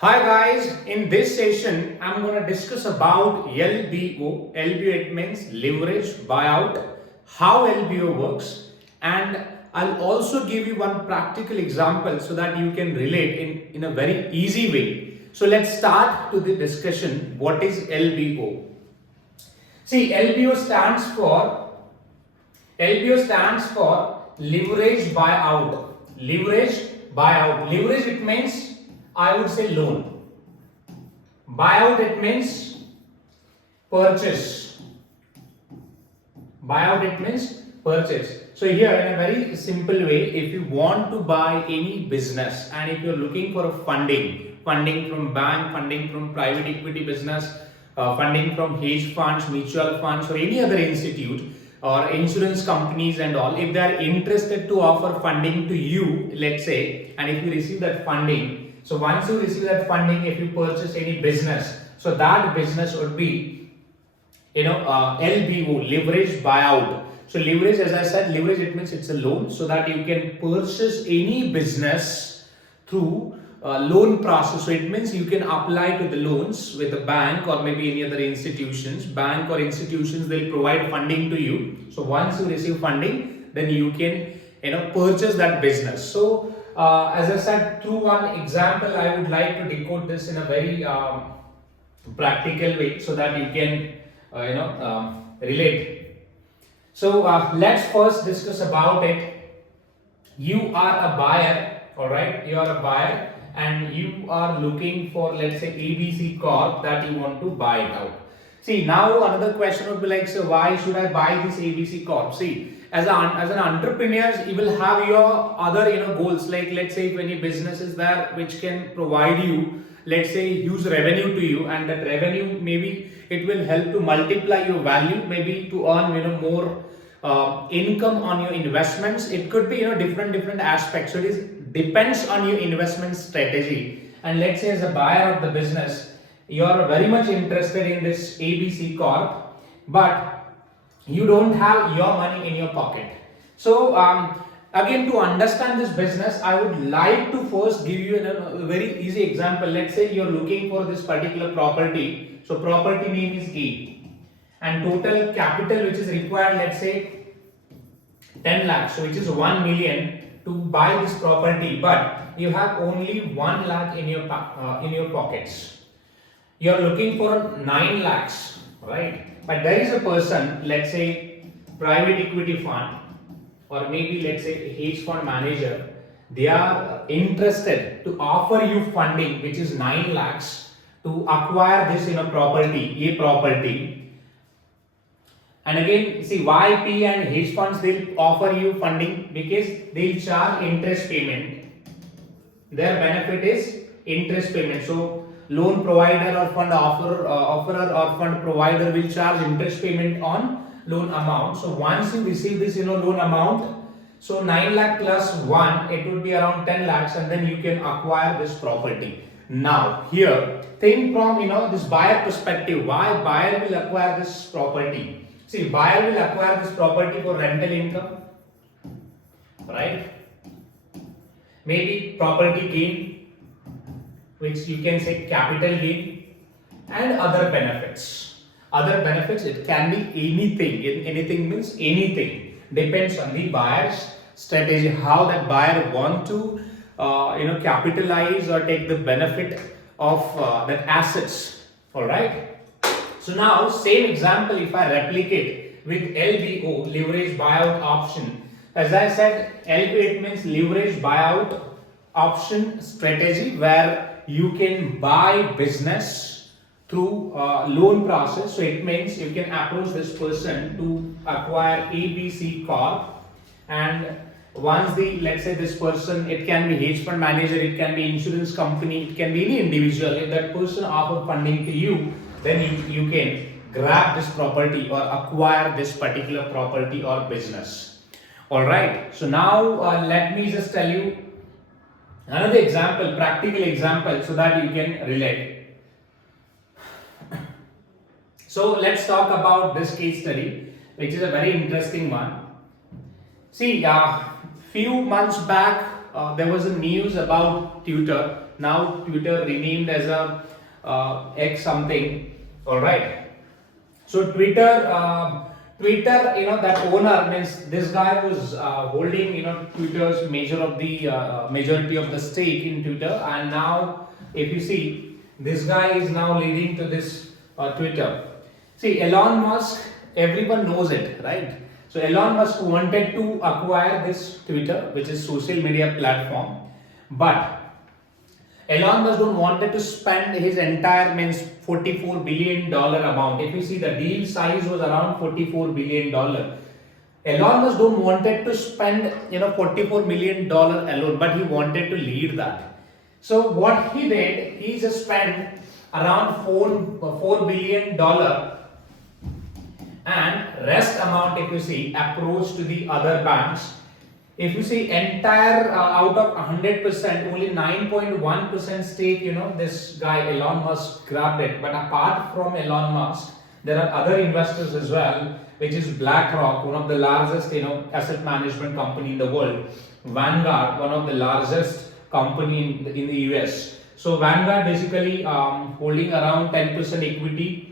Hi guys, in this session I'm going to discuss about LBO. LBO it means leveraged buyout, how LBO works, and I'll also give you one practical example so that you can relate in a very easy way. So let's start to the discussion. What is LBO? See, LBO stands for leveraged buyout. Leveraged buyout. Leverage it means I would say loan. Buyout it means purchase. Buyout it means purchase. So here in a very simple way, if you want to buy any business and if you're looking for a funding from bank, funding from private equity business, funding from hedge funds, mutual funds, or any other institute or insurance companies and all, if they are interested to offer funding to you, let's say, and if you receive that funding, so once you receive that funding, if you purchase any business, so that business would be, LBO, leveraged buyout. So leverage, as I said, leverage it means it's a loan, so that you can purchase any business through loan process. So it means you can apply to the loans with the bank or maybe any other institutions. Bank or institutions, they'll provide funding to you. So once you receive funding, then you can purchase that business. So as I said, through one example, I would like to decode this in a very practical way so that you can relate. So let's first discuss about it. You are a buyer, all right? You are a buyer and you are looking for, let's say, ABC Corp that you want to buy it out. See, now another question would be like, so why should I buy this ABC Corp? See, as an entrepreneur, you will have your other goals, like let's say if any business is there which can provide you, let's say, huge revenue to you, and that revenue maybe it will help to multiply your value, maybe to earn more income on your investments. It could be different aspects. So it is depends on your investment strategy. And let's say as a buyer of the business, you are very much interested in this ABC Corp, but you don't have your money in your pocket. So again, to understand this business, I would like to first give you a very easy example. Let's say you're looking for this particular property. So property name is A, and total capital which is required, let's say 10 lakhs, so which is 1 million to buy this property, but you have only 1 lakh in your pockets. You are looking for 9 lakhs, right? But there is a person, let's say private equity fund, or maybe let's say a hedge fund manager, they are interested to offer you funding which is 9 lakhs to acquire this property. And again, see, YP and hedge funds, they'll offer you funding because they'll charge interest payment. Their benefit is interest payment. So loan provider or fund offerer or fund provider will charge interest payment on loan amount. So once you receive this loan amount, so 9 lakh plus 1, it would be around 10 lakhs, and then you can acquire this property. Now here, think from this buyer perspective. Why buyer will acquire this property? See, buyer will acquire this property for rental income, right? Maybe property gain, which you can say capital gain, and other benefits. Other benefits, it can be anything. Anything means anything. Depends on the buyer's strategy, how that buyer want to capitalize or take the benefit of that assets. All right. So now same example if I replicate with LBO, leverage buyout option. As I said, LBO it means leverage buyout option strategy, where you can buy business through loan process. So it means you can approach this person to acquire ABC Corp, and once let's say this person, it can be hedge fund manager, it can be insurance company, it can be any individual. If that person offer funding to you, then you can grab this property or acquire this particular property or business. All right. So now let me just tell you another example, practical example, so that you can relate. So let's talk about this case study, which is a very interesting one. See, few months back, there was a news about Twitter Now Twitter renamed as a X something. All right. So Twitter, that owner means this guy was holding, Twitter's majority of the stake in Twitter, and now if you see, this guy is now leading to this Twitter. See, Elon Musk, everyone knows it, right? So Elon Musk wanted to acquire this Twitter, which is social media platform, but Elon Musk don't wanted to spend his entire means $44 billion amount. If you see, the deal size was around $44 billion. Elon Musk don't wanted to spend $44 million alone, but he wanted to lead that. So what he did, he just spent around $4 billion, and rest amount, if you see, approach to the other banks. If you see, entire out of 100%, only 9.1% stake, this guy Elon Musk grabbed it. But apart from Elon Musk, there are other investors as well, which is BlackRock, one of the largest, asset management company in the world. Vanguard, one of the largest company in the US. So Vanguard basically holding around 10% equity.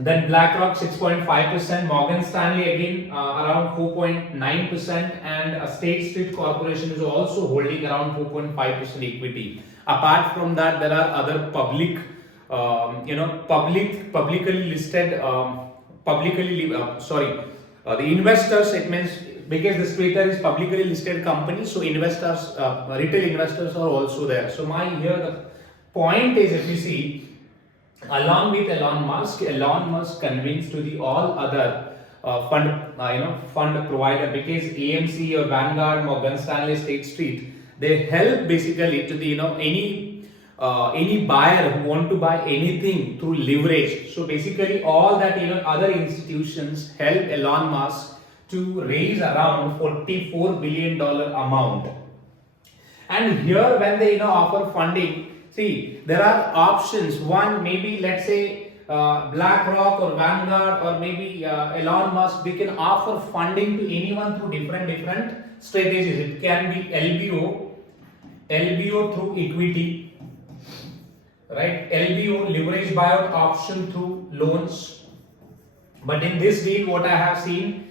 Then BlackRock 6.5%, Morgan Stanley again around 4.9%, and State Street Corporation is also holding around 4.5% equity. Apart from that, there are other publicly listed, the investors. It means because this Twitter is publicly listed company, so investors, retail investors are also there. So the point is, if you see, along with Elon Musk convinced to the all other fund provider, because AMC or Vanguard, Morgan Stanley, State Street, they help basically to the any buyer who want to buy anything through leverage. So basically all that other institutions help Elon Musk to raise around $44 billion amount. And here when they offer funding, see, there are options. One, maybe let's say BlackRock or Vanguard or maybe Elon Musk, they can offer funding to anyone through different strategies. It can be LBO through equity, right? LBO, leveraged buyout option through loans. But in this deal, what I have seen,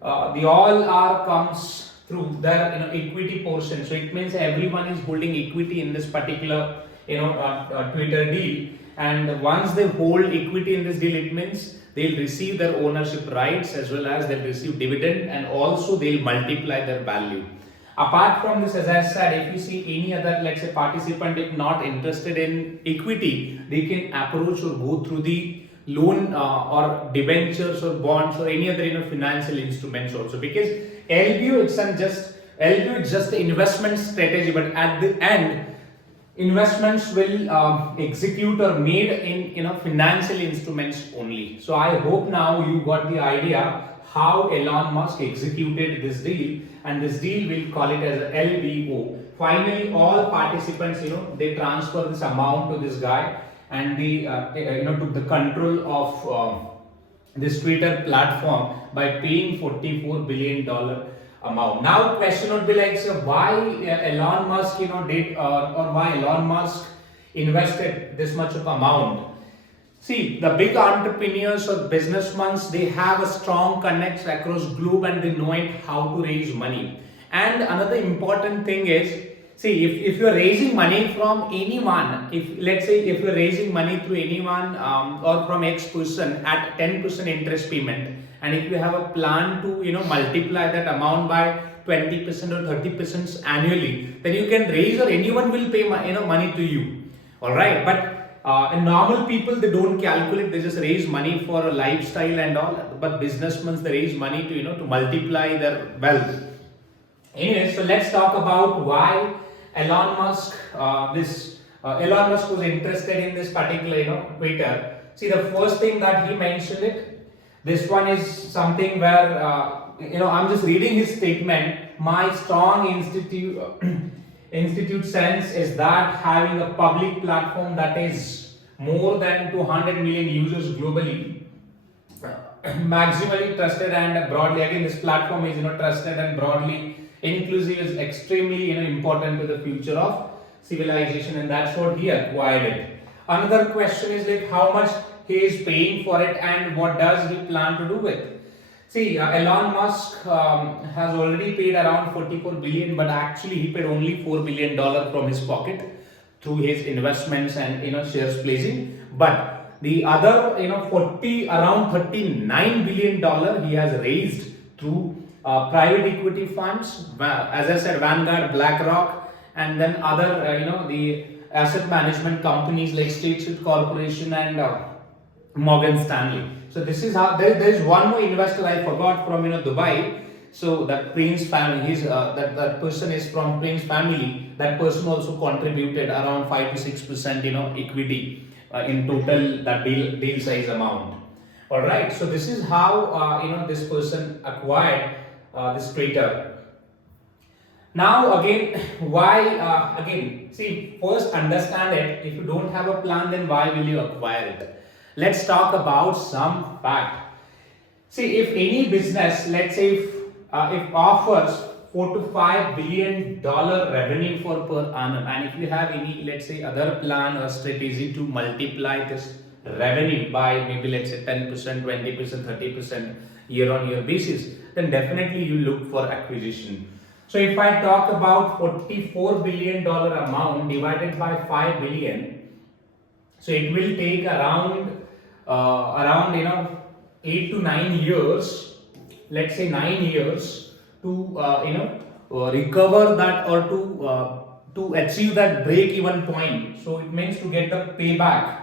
the all are comes through their equity portion. So it means everyone is holding equity in this particular Twitter deal, and once they hold equity in this deal, it means they'll receive their ownership rights as well as they'll receive dividend, and also they'll multiply their value. Apart from this, as I said, if you see any other, let's say, participant if not interested in equity, they can approach or go through the loan or debentures or bonds or any other financial instruments also, because LBO is just the investment strategy, but at the end investments will execute or made in financial instruments only. So I hope now you got the idea how Elon Musk executed this deal, and this deal we'll call it as LBO. Finally, all participants they transfer this amount to this guy, and they took the control of this Twitter platform by paying $44 billion amount. Now question would be like, so why Elon Musk did or why Elon Musk invested this much of amount? See, the big entrepreneurs or businessmen, they have a strong connects across globe, and they know it how to raise money. And another important thing is, see, if you're raising money from anyone, let's say if you're raising money through anyone or from X person at 10% interest payment, and if you have a plan to multiply that amount by 20% or 30% annually, then you can raise, or anyone will pay money to you. All right, but normal people, they don't calculate, they just raise money for a lifestyle and all. But businessmen, they raise money to to multiply their wealth. Anyway, so let's talk about why Elon Musk was interested in this particular Twitter. See, the first thing that he mentioned it. This one is something where I'm just reading his statement. My strong institute sense is that having a public platform that is more than 200 million users globally, maximally trusted and broadly, again this platform is trusted and broadly inclusive, is extremely important to the future of civilization, and that's what he acquired it. Another question is like how much he is paying for it and what does he plan to do with. See, Elon Musk has already paid around 44 billion, but actually he paid only $4 billion from his pocket through his investments and shares placing. But the other 40 around 39 billion dollar he has raised through private equity funds, as I said, Vanguard, BlackRock, and then other the asset management companies like State Street Corporation and Morgan Stanley. So this is how there is one more investor I forgot from Dubai. So that Prince family, that person is from Prince family. That person also contributed around 5 to 6% equity in total that deal size amount. All right. So this is how this person acquired this Twitter. Now again, why again? See, first understand it. If you don't have a plan, then why will you acquire it? Let's talk about some fact. See, if any business, let's say if offers $4 to $5 billion revenue for per annum, and if you have any, let's say, other plan or strategy to multiply this revenue by maybe let's say 10%, 20%, 30% year-on-year basis, then definitely you look for acquisition. So if I talk about $44 billion amount divided by 5 billion, so it will take around 8 to 9 years, let's say 9 years to recover that or to achieve that break-even point. So it means to get the payback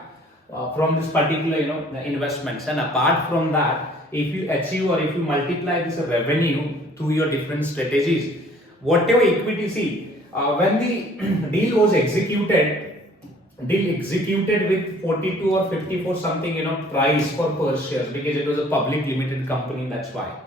from this particular investments. And apart from that, if you achieve or if you multiply this revenue through your different strategies, whatever equity, see, when the deal was executed with 42 or 54 something price for per shares, because it was a public limited company, that's why.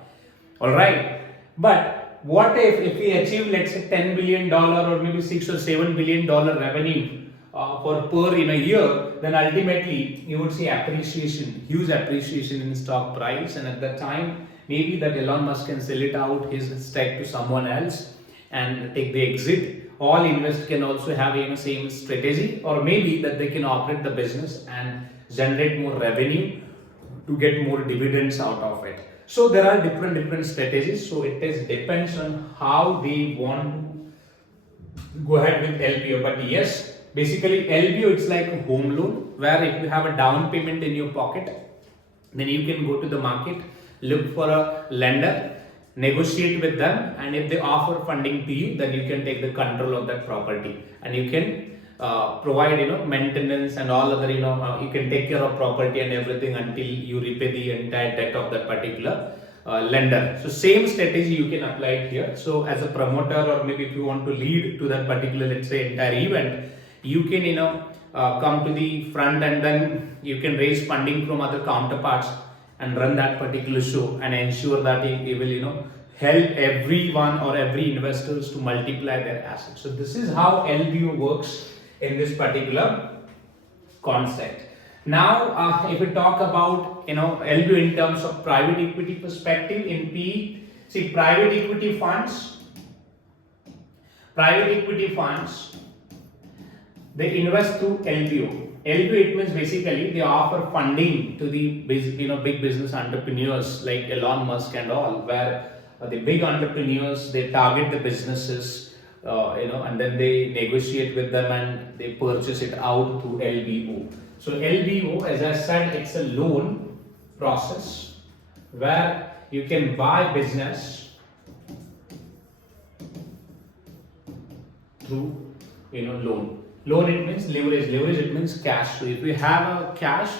All right, but what if we achieve let's say $10 billion or maybe $6 or $7 billion revenue for per in a year, then ultimately you would see appreciation, huge appreciation in stock price, and at that time maybe that Elon Musk can sell it out his stake to someone else and take the exit. All investors can also have same strategy, or maybe that they can operate the business and generate more revenue to get more dividends out of it. So there are different strategies. So it depends on how they want to go ahead with LBO. But yes, basically LBO it's like a home loan, where if you have a down payment in your pocket, then you can go to the market, look for a lender, negotiate with them, and if they offer funding to you, then you can take the control of that property and you can provide maintenance and all other you can take care of property and everything until you repay the entire debt of that particular lender. So same strategy you can apply it here. So as a promoter, or maybe if you want to lead to that particular let's say entire event, you can come to the front and then you can raise funding from other counterparts and run that particular show and ensure that it will help everyone or every investors to multiply their assets. So this is how LBO works in this particular concept. Now if we talk about LBO in terms of private equity perspective in PE, see, private equity funds they invest through LBO. LBO, it means basically they offer funding to the big business entrepreneurs like Elon Musk and all, where the big entrepreneurs, they target the businesses and then they negotiate with them and they purchase it out through LBO. So LBO, as I said, it's a loan process where you can buy business through loan. Loan, it means leverage. Leverage, it means cash. So if you have a cash,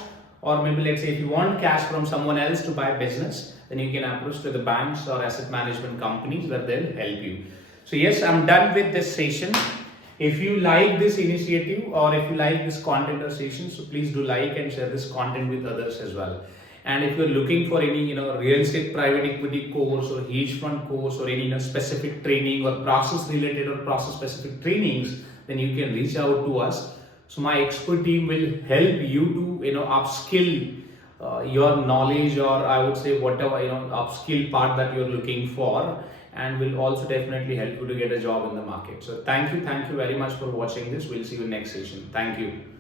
or maybe let's say if you want cash from someone else to buy business, then you can approach to the banks or asset management companies where they'll help you. So yes, I'm done with this session. If you like this initiative or if you like this content or session, so please do like and share this content with others as well. And if you're looking for any real estate private equity course or hedge fund course or any specific training or process related or process specific trainings, then you can reach out to us. So my expert team will help you to upskill your knowledge, or I would say whatever upskill part that you're looking for, and will also definitely help you to get a job in the market. So thank you very much for watching this. We'll see you next session. Thank you.